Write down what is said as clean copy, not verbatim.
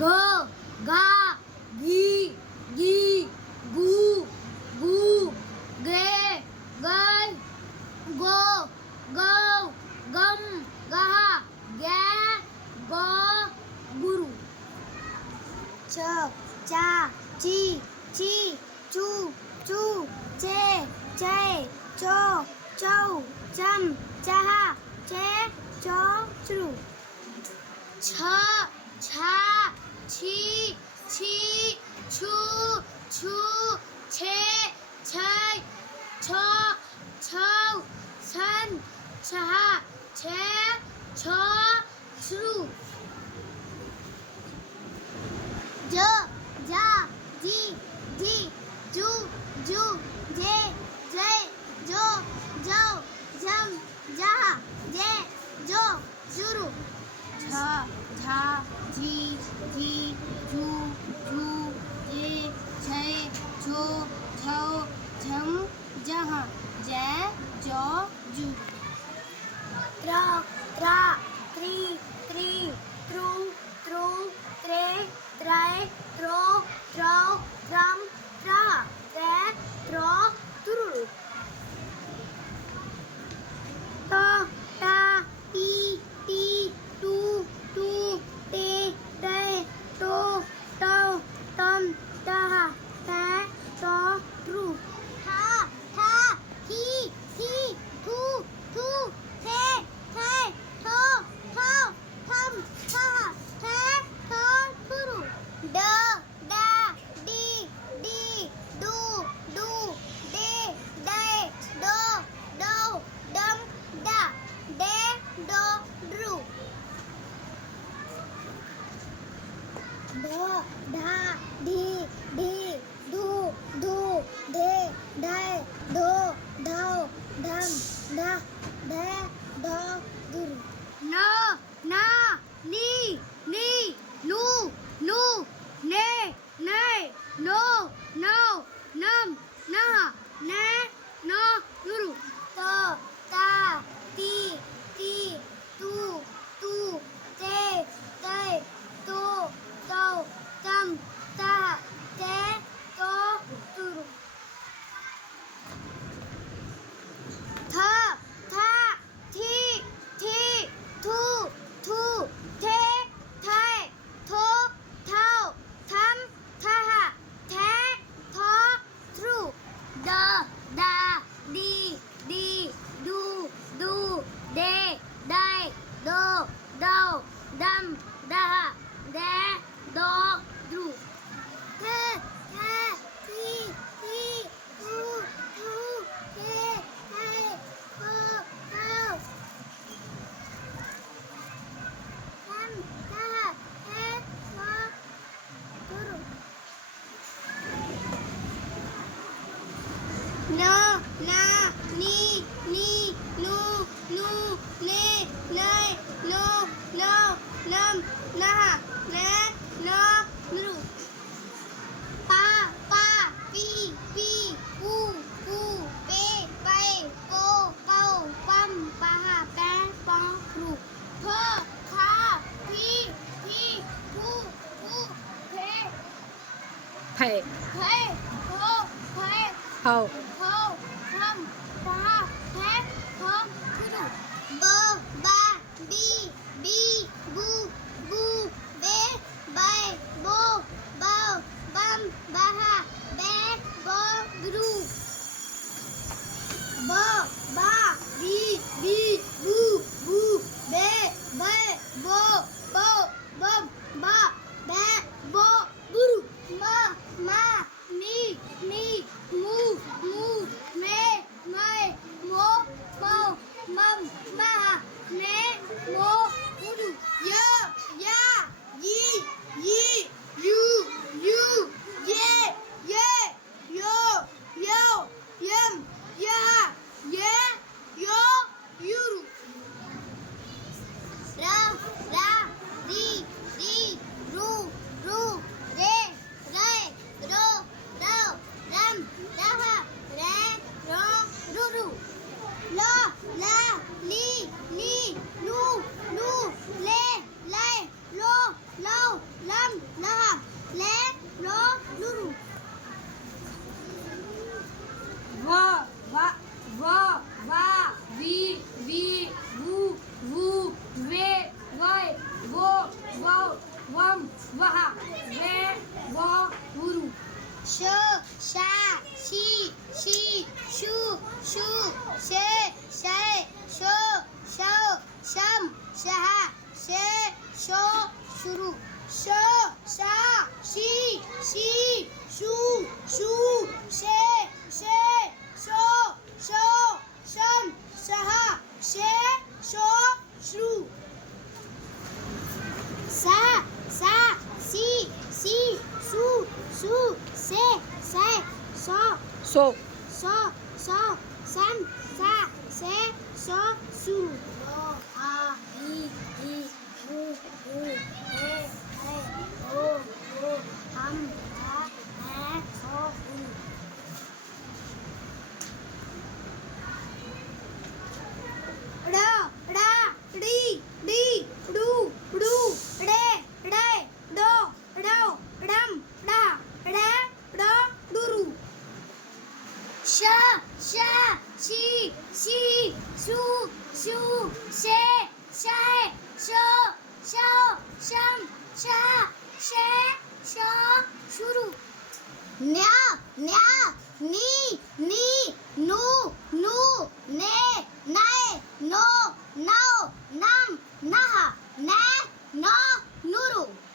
ग गा गी गी गू गू गे गै गो गौ गम गहा गे गो गुरु च चा ची ची चू चू चे चे चो चौ चम चहा चे चो चू छ छा छी छी छू छू छे छै छो छौ छन छहा छे छो छू ज जा जी जी जू जू जे जे जो जो जम जहा जे जो जुरु झ झा जी जी जू जू जे छे छो छौ झम जहा जे जो जू त्रा त्रा त्रि त्रित्रुत्रु त्रे त्राय त्रो त्रो त्रम त्रा त्रे त्रो तुरु ता ता टी टी टू टू टे ते तो तो तम तहा ते तो ट्रू था था थी थी थू थू थे थे थो थो थम तहा थे थो तुरु ड डा डी डी डू डू डे डे डो डो डम डा डे डो ड्रू ढ ढा ढी ढी धू धू ढे ढे धो धौ धम ढ ढे धो धुरु न ना नी नी नू नू ने ने नो नो नम नहा ने नो नुरु तो ता ती ती तू तू ते ते तो तो तम ता ते तो तुरु था था थी थी थू थू थे थे थो थौ थम थहा थे थो थ्रू द दा दी दी डू डू दे दाय दो दौ दम दहा दे दो द्रू थे थे थी थी थू थू थे थे थो थौ थम तहा थे थो तुरु न ना नी नी नू नू ने नै नो नो नम नहा ने नो नुरु पा पा पी पी पू पू पे पे पो पौ पम पहा पे पौ क्रु फ खा फी फी फू फू फे फे फे फो फे हौ हो हम पहा है हम गुरु ब बा बी बी बू बू बे बाय बो बाव बम बहा बे बो गुरु ब बा बी बी बू बू बे बाय बो बो बम बा बे बो गुरु मा मा नी नी मू मू ने मैं मो मो मम महा ने मो गुरु य या यी यी यू यू ये ये यो यो यम या ये यो युरु रा रा री री रू रू रे रे रो रो रम रहा रे रो रुरु ला ला ली ली नू शह शे शो शुरू श शा शी शू शू शे शे शो शो शम शह शे शो शुरू सा सा सी शू शू से सो सो सो सो सम सा से सो शू आ ई ऊ ए ओ हम ए सो ड डा डी डी डू डू डे डे डो डो डम डा डे डो डुरु श शा शी शू शू शे शे शो शो शम शा शे शो शुरू न्या न्या नी